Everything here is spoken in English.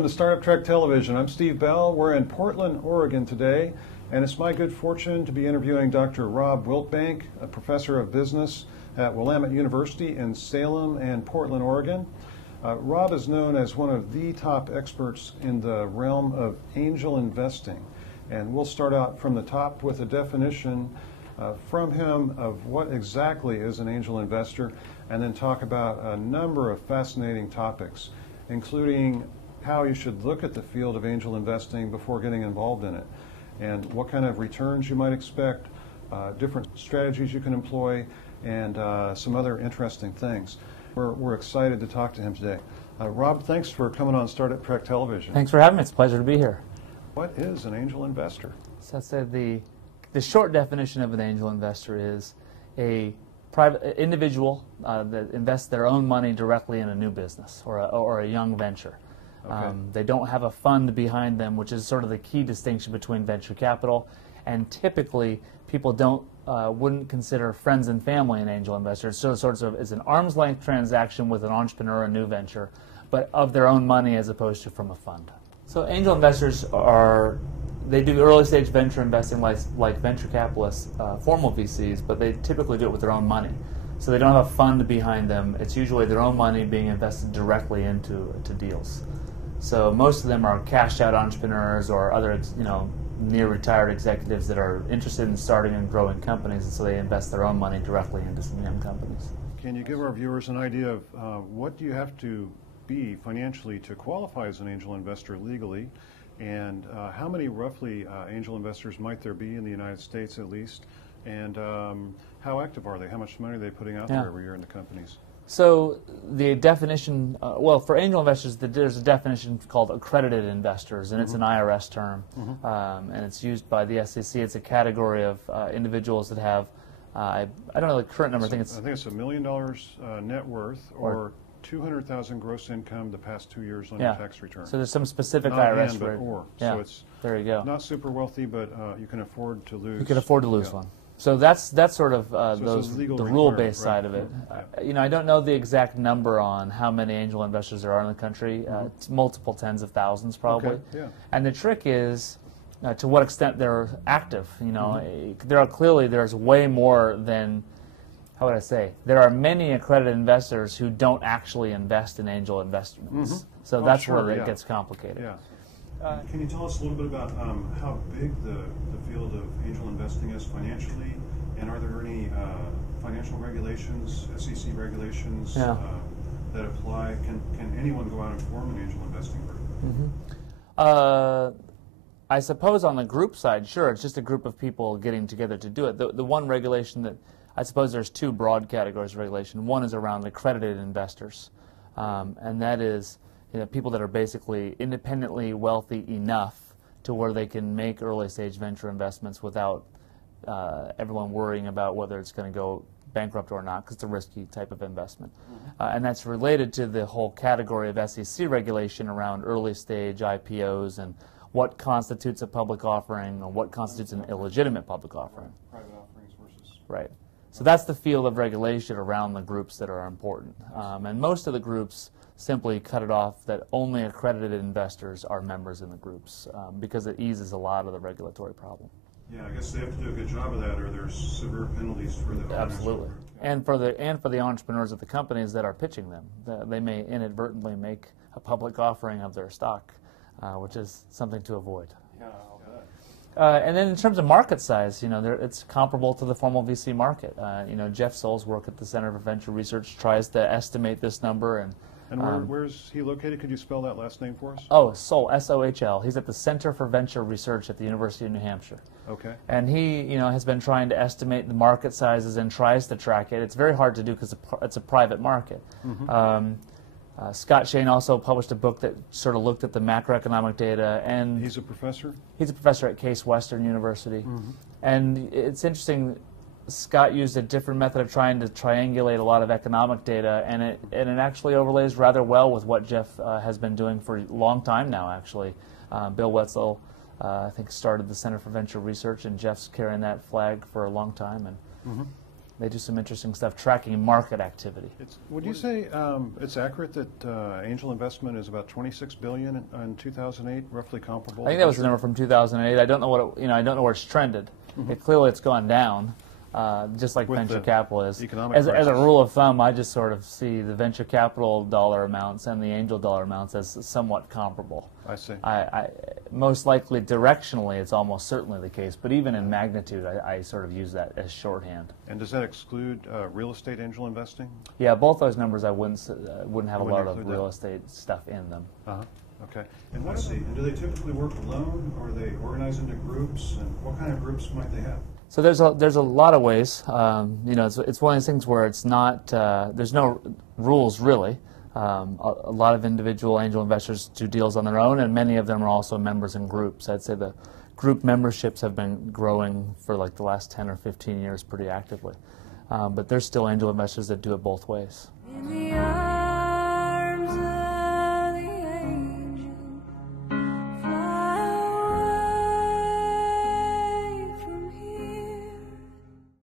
welcome to Startup Trek Television. I'm Steve Bell. We're in Portland, Oregon today, and it's my good fortune to be interviewing Dr. Rob Wiltbank, a professor of business at Willamette University in Salem and Portland, Oregon. Rob is known as one of the top experts in the realm of angel investing, and we'll start out from the top with a definition from him of what exactly is an angel investor, and then talk about a number of fascinating topics, including how you should look at the field of angel investing before getting involved in it, and what kind of returns you might expect, different strategies you can employ, and some other interesting things. We're excited to talk to him today. Rob, thanks for coming on Startup Trek Television. Thanks for having me. It's a pleasure to be here. What is an angel investor? So I said the short definition of an angel investor is a private individual that invests their own money directly in a new business or a young venture. Okay. They don't have a fund behind them, which is sort of the key distinction between venture capital. And typically, people wouldn't consider friends and family an angel investor. So sort of it's an arm's length transaction with an entrepreneur, a new venture, but of their own money as opposed to from a fund. So angel investors they do early stage venture investing like venture capitalists, formal VCs, but they typically do it with their own money. So they don't have a fund behind them. It's usually their own money being invested directly into deals. So most of them are cashed out entrepreneurs or other, near retired executives that are interested in starting and growing companies, and so they invest their own money directly into some young companies. Can you give our viewers an idea of what do you have to be financially to qualify as an angel investor legally, and how many roughly angel investors might there be in the United States at least, and how active are they? How much money are they putting out there every year in the companies? So the definition, for angel investors, there's a definition called accredited investors, and it's an IRS term, and it's used by the SEC. It's a category of individuals that have, I don't know the current number. I think it's $1 million net worth, or 200,000 gross income the past 2 years on your tax return. So there's some specific not IRS and, but or. Yeah. So it's there you go. Not super wealthy, but you can afford to lose. You can afford to lose one. So that's sort of the rule-based side of it. I don't know the exact number on how many angel investors there are in the country. It's multiple tens of thousands probably. Okay. Yeah. And the trick is to what extent they're active. There's way more than, how would I say? There are many accredited investors who don't actually invest in angel investments. So that's where it gets complicated. Yeah. Can you tell us a little bit about how big the field of angel investing is financially, and are there any financial regulations, SEC regulations that apply? Can anyone go out and form an angel investing group? I suppose on the group side, sure, it's just a group of people getting together to do it. The one regulation that, I suppose there's two broad categories of regulation. One is around accredited investors, and that is people that are basically independently wealthy enough to where they can make early stage venture investments without everyone worrying about whether it's going to go bankrupt or not, because it's a risky type of investment. And that's related to the whole category of SEC regulation around early stage IPOs and what constitutes a public offering or what constitutes an illegitimate public offering. Private offerings versus... Right. So that's the field of regulation around the groups that are important. And most of the groups simply cut it off that only accredited investors are members in the groups because it eases a lot of the regulatory problem. Yeah, I guess they have to do a good job of that, or there's severe penalties for the absolutely, and for the entrepreneurs of the companies that are pitching them. They may inadvertently make a public offering of their stock, which is something to avoid. Yeah, I'll bet. And then in terms of market size, it's comparable to the formal VC market. Jeff Soll's work at the Center for Venture Research tries to estimate this number. And where's he located? Could you spell that last name for us? Oh, Soll, S-O-H-L. He's at the Center for Venture Research at the University of New Hampshire. Okay. And he, has been trying to estimate the market sizes and tries to track it. It's very hard to do because it's a private market. Scott Shane also published a book that sort of looked at the macroeconomic data. And he's a professor? He's a professor at Case Western University. And it's interesting, Scott used a different method of trying to triangulate a lot of economic data, and it actually overlays rather well with what Jeff has been doing for a long time now, actually. Bill Wetzel, I think, started the Center for Venture Research, and Jeff's carrying that flag for a long time. And They do some interesting stuff tracking market activity. Would you say it's accurate that angel investment is about $26 billion in 2008, roughly comparable? I think that was the number from 2008. I don't know what I don't know where it's trended. Clearly, it's gone down. Just like With venture capital is. As a rule of thumb, I just sort of see the venture capital dollar amounts and the angel dollar amounts as somewhat comparable. I see. Most likely, directionally, it's almost certainly the case, but even in magnitude, I sort of use that as shorthand. And does that exclude real estate angel investing? Yeah, both those numbers I wouldn't have a lot of real that. estate stuff in them. Okay. And what do they typically work alone, or are they organized into groups, and what kind of groups might they have? So there's a lot of ways. It's one of those things where it's not there's no rules really. A lot of individual angel investors do deals on their own, and many of them are also members in groups. I'd say the group memberships have been growing for like the last 10 or 15 years pretty actively. But there's still angel investors that do it both ways.